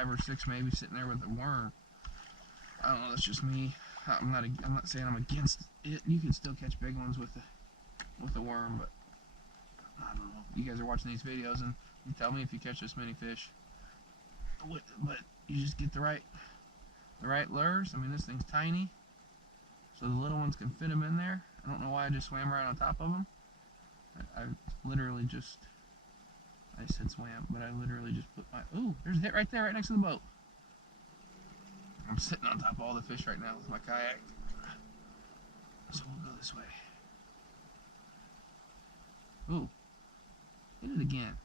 5 or 6 maybe sitting there with a worm. I don't know, that's just me. I'm not saying I'm against it. You can still catch big ones with a worm, but I don't know. You guys are watching these videos and you tell me if you catch this many fish. But you just get the right lures. I mean, this thing's tiny, so the little ones can fit them in there. I don't know why I just swam right on top of them. I literally just, I said swam, but I literally just put my, ooh, there's a hit right there, right next to the boat. I'm sitting on top of all the fish right now with my kayak. So we'll go this way. Ooh, hit it again.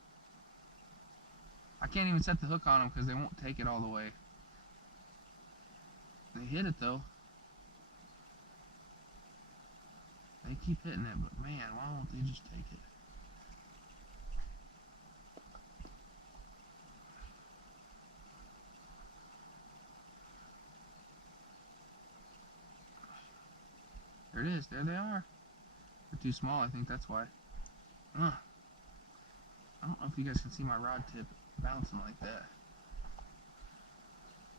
I can't even set the hook on them because they won't take it all the way. They hit it though. They keep hitting it, but man, why won't they just take it? There it is. There they are. They're too small, I think that's why. I don't know if you guys can see my rod tip bouncing like that.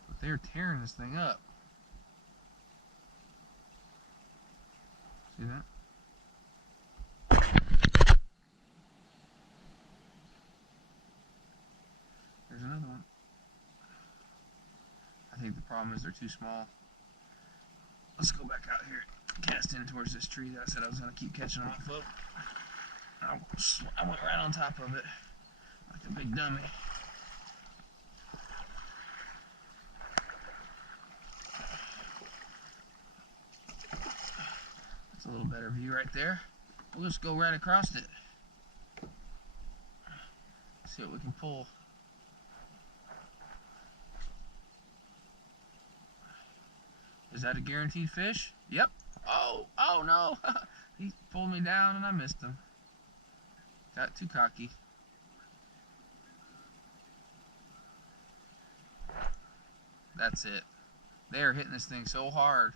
But they're tearing this thing up. See that? There's another one. I think the problem is they're too small. Let's go back out here, cast in towards this tree that I said I was going to keep catching them off of. I went right on top of it, like a big dummy. That's a little better view right there. We'll just go right across it. See what we can pull. Is that a guaranteed fish? Yep. Oh no. He pulled me down and I missed him. Got too cocky. That's it. They are hitting this thing so hard,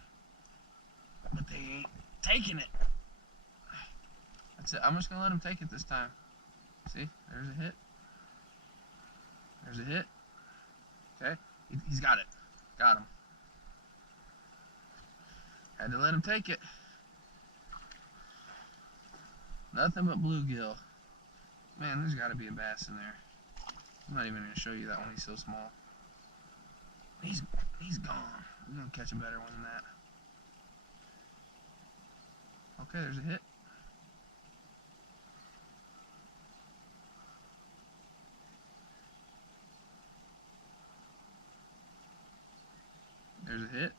but they ain't taking it. That's it. I'm just gonna let them take it this time. See, there's a hit. There's a hit. Okay, he's got it. Got him. Had to let him take it. Nothing but bluegill. Man, there's got to be a bass in there. I'm not even going to show you that one. He's so small. He's gone. We're going to catch a better one than that. Okay, there's a hit. There's a hit.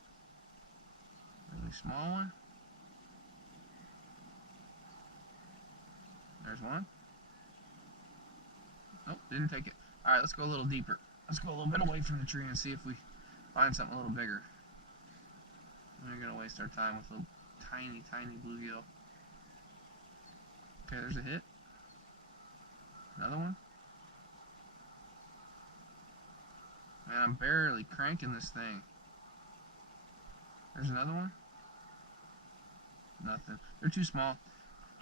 Really small one. There's one. Nope, didn't take it. Alright, let's go a little deeper. Let's go a little bit away from the tree and see if we find something a little bigger. We're going to waste our time with a little tiny, tiny bluegill. Okay, there's a hit. Another one. Man, I'm barely cranking this thing. There's another one. Nothing. They're too small.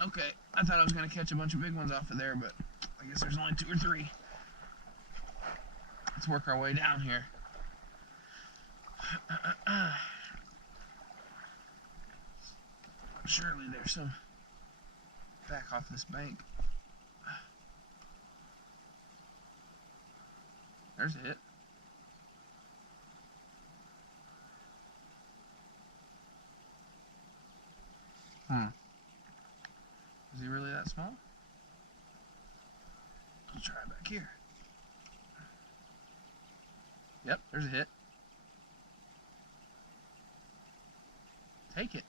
Okay, I thought I was going to catch a bunch of big ones off of there, but I guess there's only 2 or 3. Let's work our way down here. Surely there's some back off this bank. There's a hit. Is he really that small? Let's try it back here. Yep, there's a hit. Take it.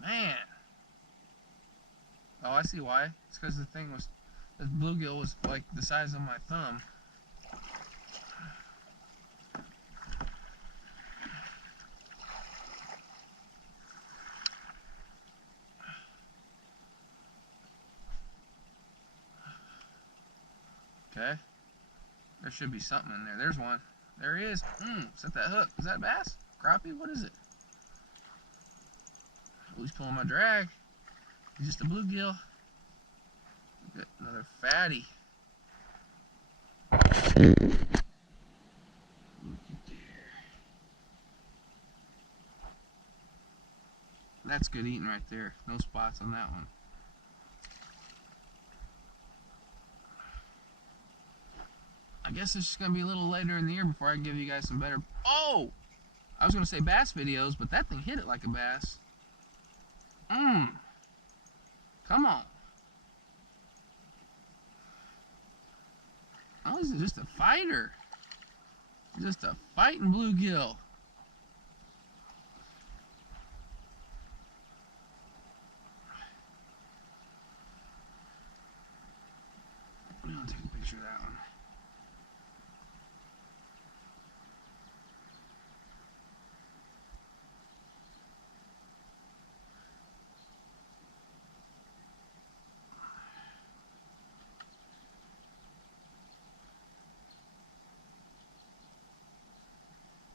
Man. Oh, I see why. It's because the bluegill was like the size of my thumb. Okay. There should be something in there. There's one. There he is. Set that hook. Is that a bass? Crappie? What is it? Oh, he's pulling my drag. He's just a bluegill. Another fatty. That's good eating right there. No spots on that one. I guess it's just going to be a little later in the year before I can give you guys some better... Oh! I was going to say bass videos, but that thing hit it like a bass. Come on. Oh, he's just a fighter. Just a fighting bluegill. I'm going to take a picture of that one.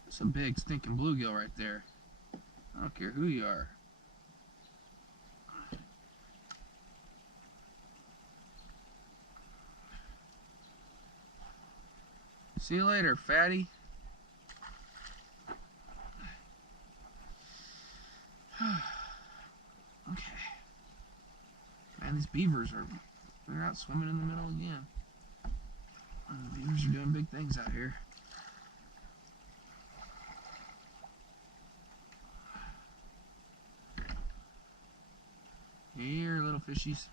That's a big stinking bluegill right there. I don't care who you are. See you later, fatty. Okay. Man, these beavers they're out swimming in the middle again. The beavers are doing big things out here. Here, little fishies.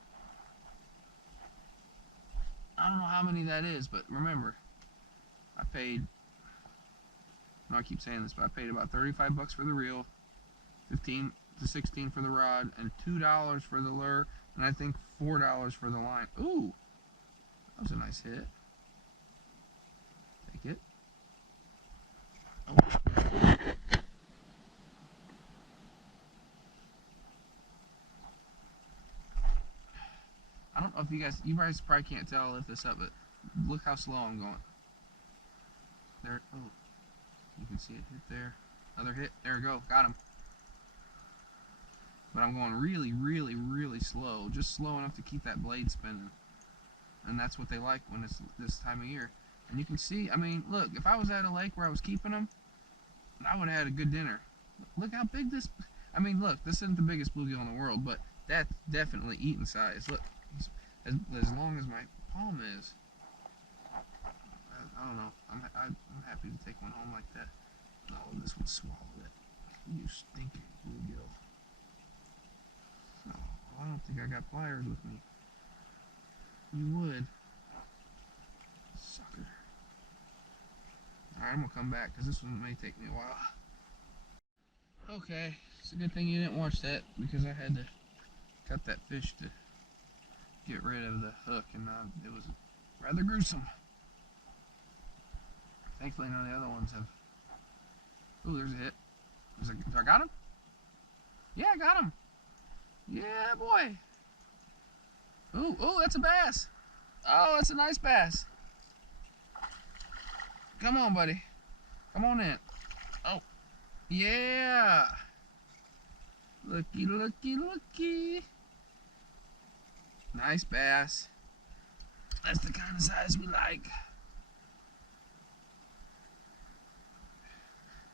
I don't know how many that is, but remember, I paid, no, I keep saying this, but I paid about 35 bucks for the reel, 15 to 16 for the rod, and $2 for the lure, and I think $4 for the line. Ooh, that was a nice hit. Take it. Oh. I don't know if you guys probably can't tell I'll lift this up, but look how slow I'm going. There, oh, you can see it hit there. Another hit, there we go, got him. But I'm going really, really, really slow, just slow enough to keep that blade spinning. And that's what they like when it's this time of year. And you can see, I mean, look, if I was at a lake where I was keeping them, I would have had a good dinner. Look how big this, I mean, look, this isn't the biggest bluegill in the world, but that's definitely eating size. Look, as long as my palm is. I don't know. I'm happy to take one home like that. No, this one swallowed it. You stinking bluegill. Oh, I don't think I got pliers with me. You would. Sucker. Alright, I'm going to come back because this one may take me a while. Okay, it's a good thing you didn't watch that because I had to cut that fish to get rid of the hook, and it was rather gruesome. Thankfully none of the other ones have. Ooh, there's a hit. Do I got him? Yeah, I got him. Yeah, boy. Ooh, that's a bass. Oh, that's a nice bass. Come on, buddy. Come on in. Oh, yeah. Looky, looky, looky. Nice bass. That's the kind of size we like.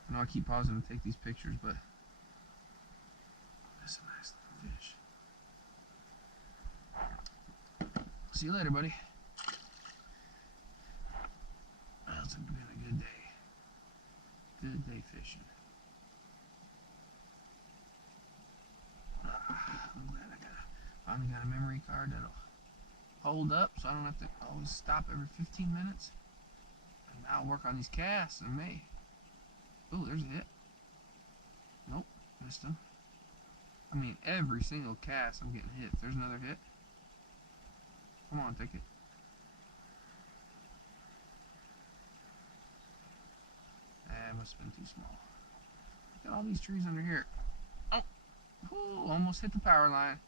I know I keep pausing to take these pictures, but that's a nice little fish. See you later, buddy. Well, it's been a good day. Good day fishing. I'm glad I finally got a memory card that'll hold up so I don't have to always stop every 15 minutes. And now I'll work on these casts in May. Ooh, there's a hit. Nope, missed him. I mean, every single cast I'm getting hits. There's another hit. Come on, take it. It must have been too small. Look at all these trees under here. Oh, ooh, almost hit the power line.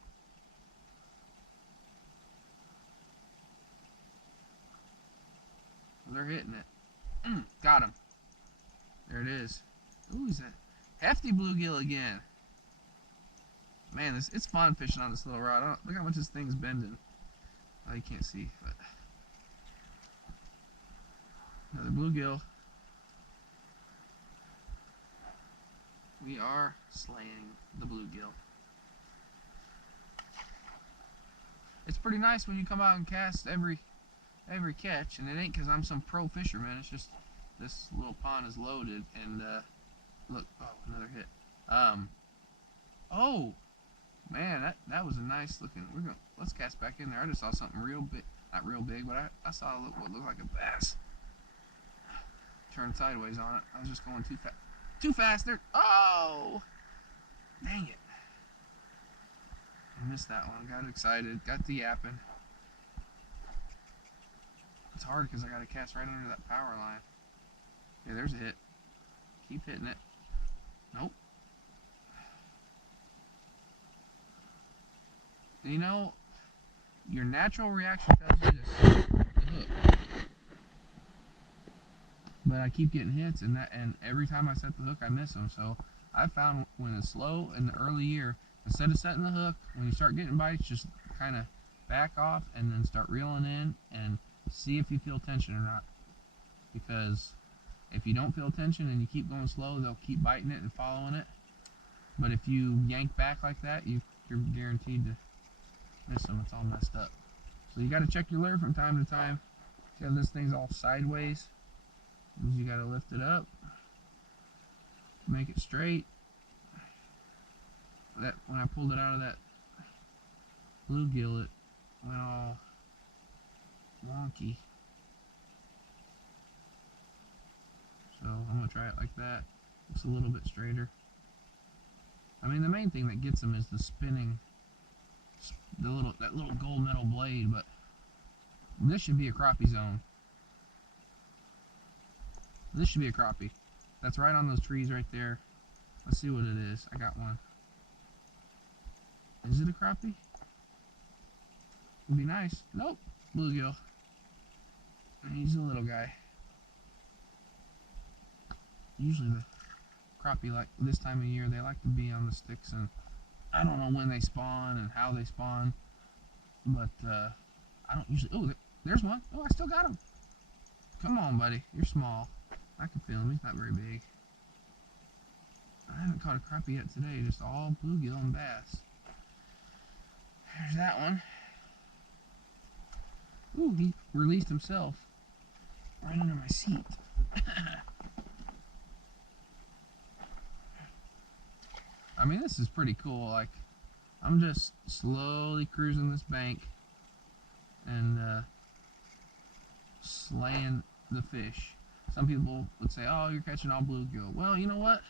They're hitting it. Got him. There it is. Ooh, he's a hefty bluegill again. Man, it's fun fishing on this little rod. Look how much this thing's bending. Oh, you can't see, but Another bluegill. We are slaying the bluegill. It's pretty nice when you come out and cast every catch, and it ain't because I'm some pro fisherman. It's just this little pond is loaded, and look, oh, another hit. Oh man, that was a nice looking. Let's cast back in there. I just saw something real big, not real big, but I saw what looked like a bass. Turned sideways on it. I was just going too fast. Too fast there. Oh, dang it! I missed that one. Got excited. Got the yapping. It's hard because I got to cast right under that power line. Yeah, there's a hit. Keep hitting it. Nope. You know, your natural reaction tells you to set the hook. But I keep getting hits, and every time I set the hook, I miss them. So I found when it's slow in the early year, instead of setting the hook, when you start getting bites, just kind of back off and then start reeling in and see if you feel tension or not. Because if you don't feel tension and you keep going slow, they'll keep biting it and following it. But if you yank back like that, you're guaranteed to miss them. It's all messed up. So you got to check your lure from time to time. See how this thing's all sideways? You got to lift it up, make it straight. That when I pulled it out of that bluegill, it went all wonky. So I'm gonna try it like that. Looks a little bit straighter. I mean, the main thing that gets them is the spinning, that little gold metal blade. But this should be a crappie zone. This should be a crappie. That's right on those trees right there. Let's see what it is. I got one. Is it a crappie? Would be nice. Nope. Bluegill. He's a little guy. Usually the crappie, like this time of year, they like to be on the sticks, and I don't know when they spawn and how they spawn, but I don't usually. Oh, there's one. Oh, I still got him. Come on, buddy. You're small. I can feel him. He's not very big. I haven't caught a crappie yet today. Just all bluegill and bass. There's that one. Ooh, he released himself right under my seat. I mean, this is pretty cool. Like, I'm just slowly cruising this bank and slaying the fish. Some people would say, oh, you're catching all bluegill. Well, you know what?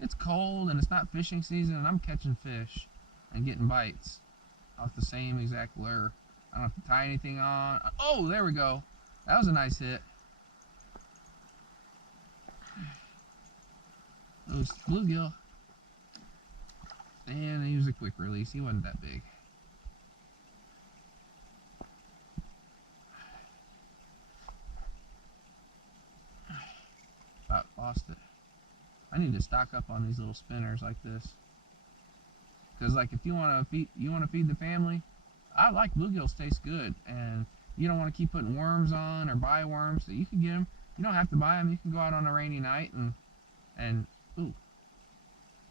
It's cold and it's not fishing season, and I'm catching fish and getting bites off the same exact lure. I don't have to tie anything on. Oh, there we go. That was a nice hit. It was bluegill. And he was a quick release. He wasn't that big. About lost it. I need to stock up on these little spinners like this. Because, like, if you want to feed the family, I like bluegills. Taste good, and you don't want to keep putting worms on or buy worms. So you can get them. You don't have to buy them. You can go out on a rainy night and ooh,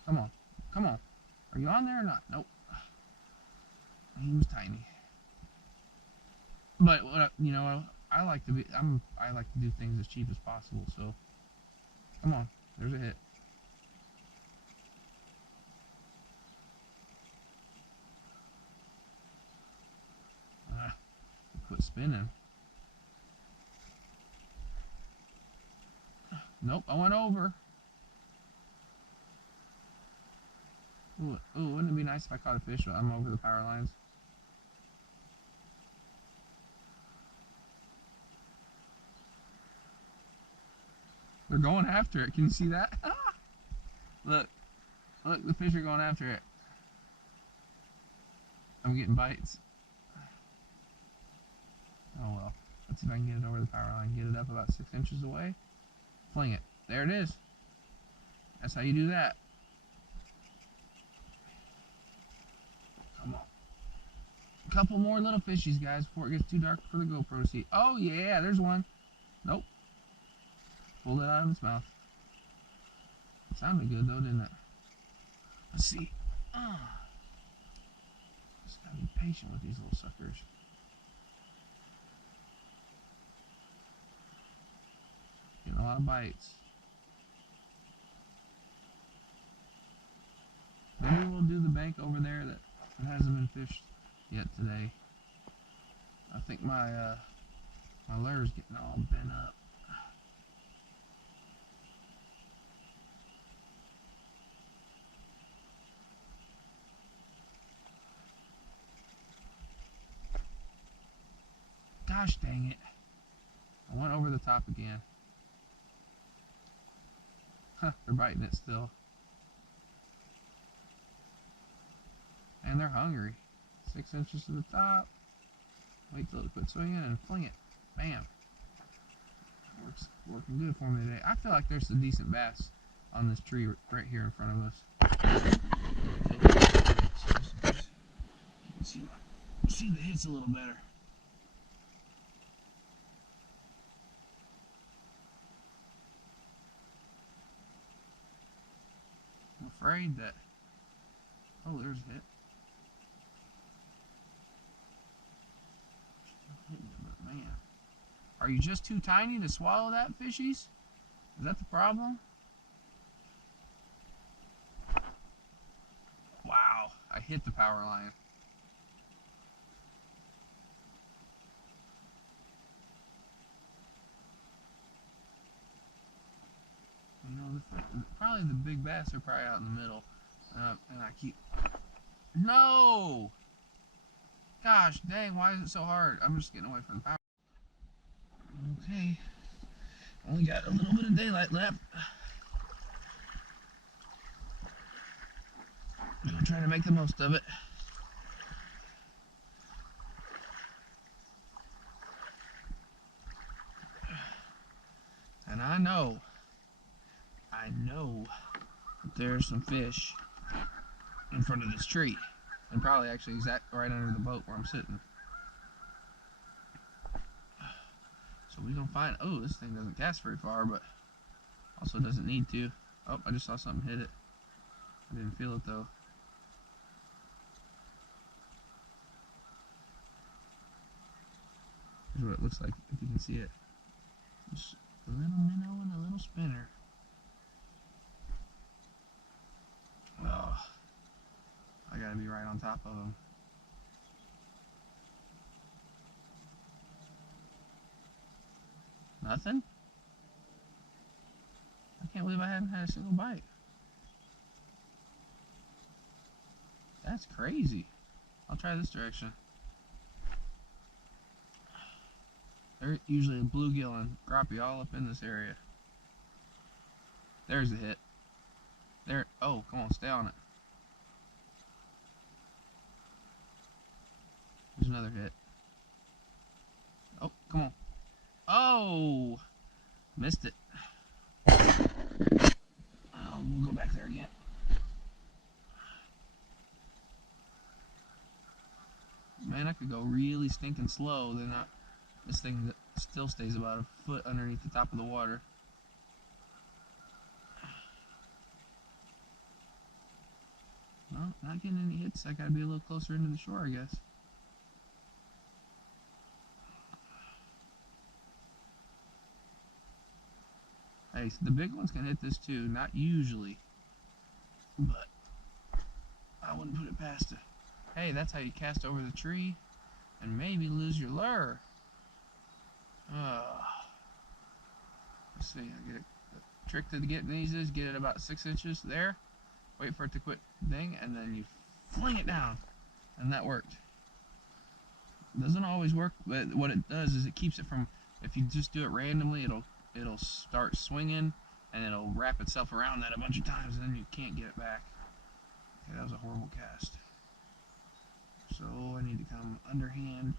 come on. Are you on there or not? Nope. He was tiny. But you know, I like to do things as cheap as possible. So come on, there's a hit. Quit spinning. Nope, I went over. Ooh, wouldn't it be nice if I caught a fish while I'm over the power lines? They're going after it. Can you see that? Look, the fish are going after it. I'm getting bites. Oh well. Let's see if I can get it over the power line. Get it up about 6 inches away. Fling it. There it is. That's how you do that. Come on. A couple more little fishies, guys, before it gets too dark for the GoPro to see. Oh yeah, there's one. Nope. Pulled it out of its mouth. Sounded good though, didn't it? Let's see. Just gotta be patient with these little suckers. Getting a lot of bites. Maybe we'll do the bank over there that hasn't been fished yet today. I think my my lure's getting all bent up. Gosh dang it. I went over the top again. Huh, they're biting it still. And they're hungry. 6 inches to the top. Wait till it quits swinging and fling it. Bam. Working good for me today. I feel like there's a decent bass on this tree right here in front of us. You can see the hits a little better. I'm afraid that... Oh, there's a hit. But man, are you just too tiny to swallow that, fishies? Is that the problem? Wow, I hit the power line. You know, probably the big bass are probably out in the middle. And I keep... No! Gosh dang, why is it so hard? I'm just getting away from the power. Okay. Only got a little bit of daylight left. I'm gonna try to make the most of it. And I know that there's some fish in front of this tree. And probably actually right under the boat where I'm sitting. So we're gonna find, oh, this thing doesn't cast very far, but also doesn't need to. Oh, I just saw something hit it. I didn't feel it though. Here's what it looks like, if you can see it. Just a little minnow and a little spinner. Oh, I gotta be right on top of them. Nothing? I can't believe I haven't had a single bite. That's crazy. I'll try this direction. They're usually a bluegill and crappie all up in this area. There's a hit. There. Oh, come on, stay on it. There's another hit. Oh, come on. Oh! Missed it. We'll go back there again. Man, I could go really stinking slow, then this thing still stays about a foot underneath the top of the water. Well, not getting any hits. I gotta be a little closer into the shore, I guess. Hey, so the big ones can hit this too. Not usually, but I wouldn't put it past it. Hey, that's how you cast over the tree and maybe lose your lure. Let's see. I get it. The trick to getting these is get it about 6 inches there. Wait for it to quit thing, and then you fling it down, and that worked. It doesn't always work, but what it does is it keeps it from. If you just do it randomly, it'll start swinging, and it'll wrap itself around that a bunch of times, and then you can't get it back. Okay, that was a horrible cast. So I need to come underhand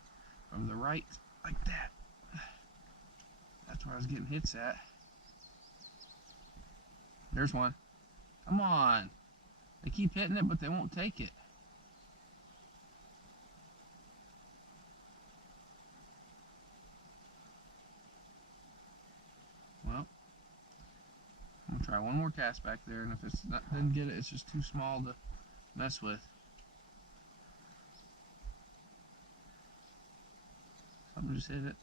from the right, like that. That's where I was getting hits at. There's one. Come on. They keep hitting it, but they won't take it. Well, try one more cast back there, and if it's not, didn't get it, it's just too small to mess with. Something just hit it.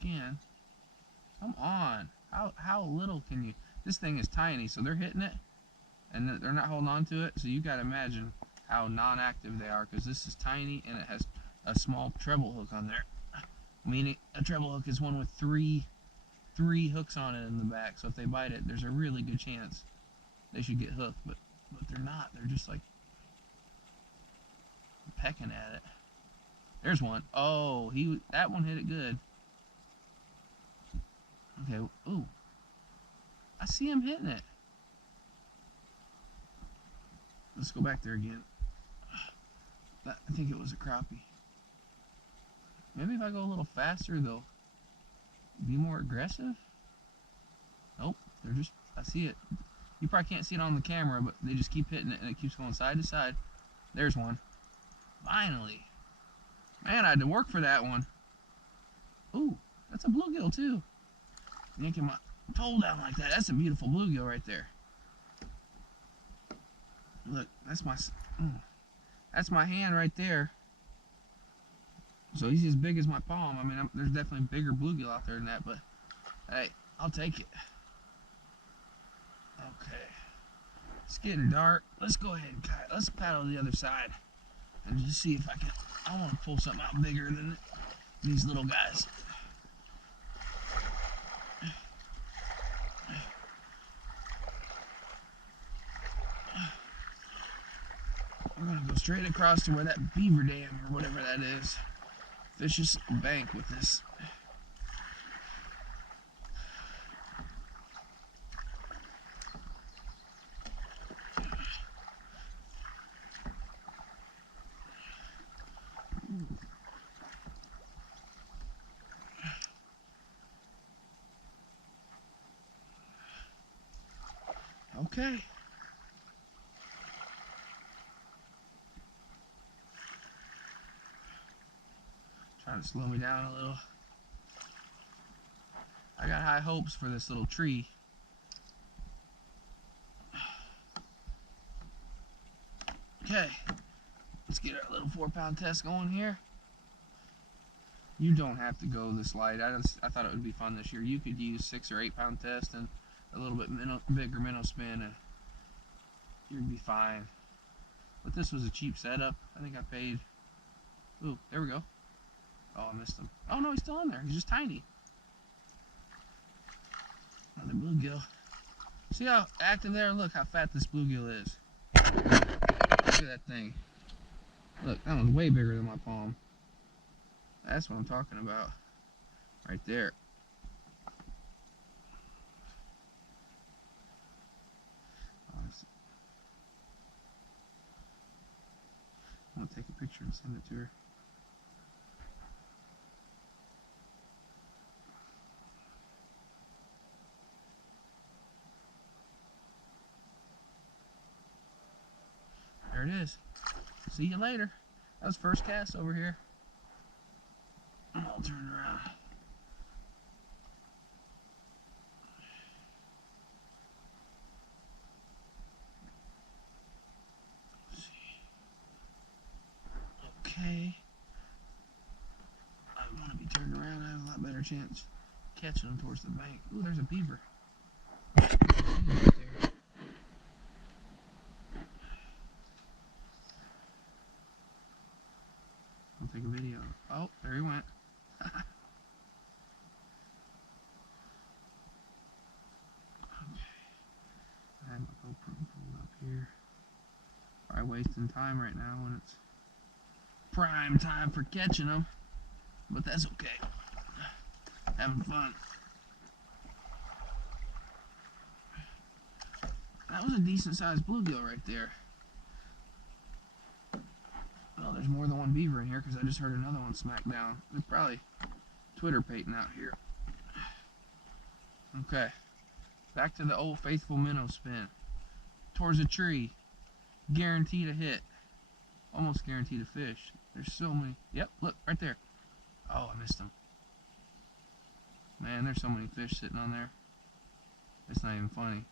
Again. Come on. How little can you... This thing is tiny, so they're hitting it, and they're not holding on to it, so you gotta imagine how non-active they are, because this is tiny, and it has a small treble hook on there. Meaning, a treble hook is one with three hooks on it in the back, so if they bite it, there's a really good chance they should get hooked, but they're not. They're just like pecking at it. There's one. Oh, that one hit it good. Okay, ooh. I see him hitting it. Let's go back there again. I think it was a crappie. Maybe if I go a little faster, they'll be more aggressive. Nope, they're just, I see it. You probably can't see it on the camera, but they just keep hitting it, and it keeps going side to side. There's one. Finally. Man, I had to work for that one. Ooh, that's a bluegill too. Yanking my pole down like that. That's a beautiful bluegill right there. Look, that's my hand right there. So he's as big as my palm. I mean, there's definitely bigger bluegill out there than that, but hey, I'll take it. Okay. It's getting dark. Let's go ahead and let's paddle to the other side and just see if I want to pull something out bigger than these little guys. We're going to go straight across to where that beaver dam or whatever that is. Fish this bank with this. Okay. Trying to slow me down a little. I got high hopes for this little tree. Okay. Let's get our little 4-pound test going here. You don't have to go this light. I thought it would be fun this year. You could use 6 or 8-pound test and a little bit bigger minnow spin, and you'd be fine. But this was a cheap setup. I think I paid. Ooh, there we go. Oh, I missed him. Oh no, he's still in there. He's just tiny. Another bluegill. See how active there? Look how fat this bluegill is. Look at that thing. Look, that one's way bigger than my palm. That's what I'm talking about. Right there. I'm gonna take a picture and send it to her. There it is. See you later. That was first cast over here. I'll turn around. Let's see. Okay. I want to be turned around. I have a lot better chance catching them towards the bank. Ooh, there's a beaver. Right there. I'll take a video. Oh, there he went. Okay. I have my GoPro pulled up here. Probably wasting time right now when it's prime time for catching them, but that's okay. Having fun. That was a decent sized bluegill right there. Well, there's more than one beaver in here because I just heard another one smack down. They're probably Twitter pating out here. Okay, back to the old faithful minnow spin. Towards a tree. Guaranteed a hit. Almost guaranteed a fish. There's so many. Yep, look, right there. Oh, I missed them. Man, there's so many fish sitting on there. It's not even funny.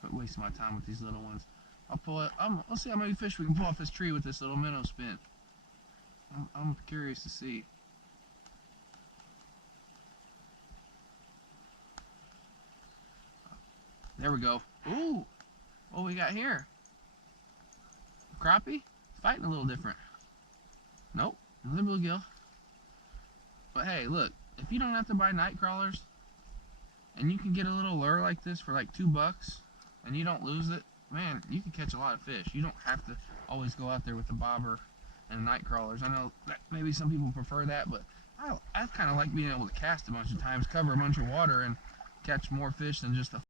Quit wasting my time with these little ones. I'll pull it. Let's see how many fish we can pull off this tree with this little minnow spin. I'm curious to see. There we go. Ooh, what we got here? Crappie? Fighting a little different. Nope, another bluegill. But hey, look, if you don't have to buy night crawlers, and you can get a little lure like this for like $2, and you don't lose it, man, you can catch a lot of fish. You don't have to always go out there with the bobber and night crawlers. I know that maybe some people prefer that, but I kind of like being able to cast a bunch of times, cover a bunch of water, and catch more fish than just a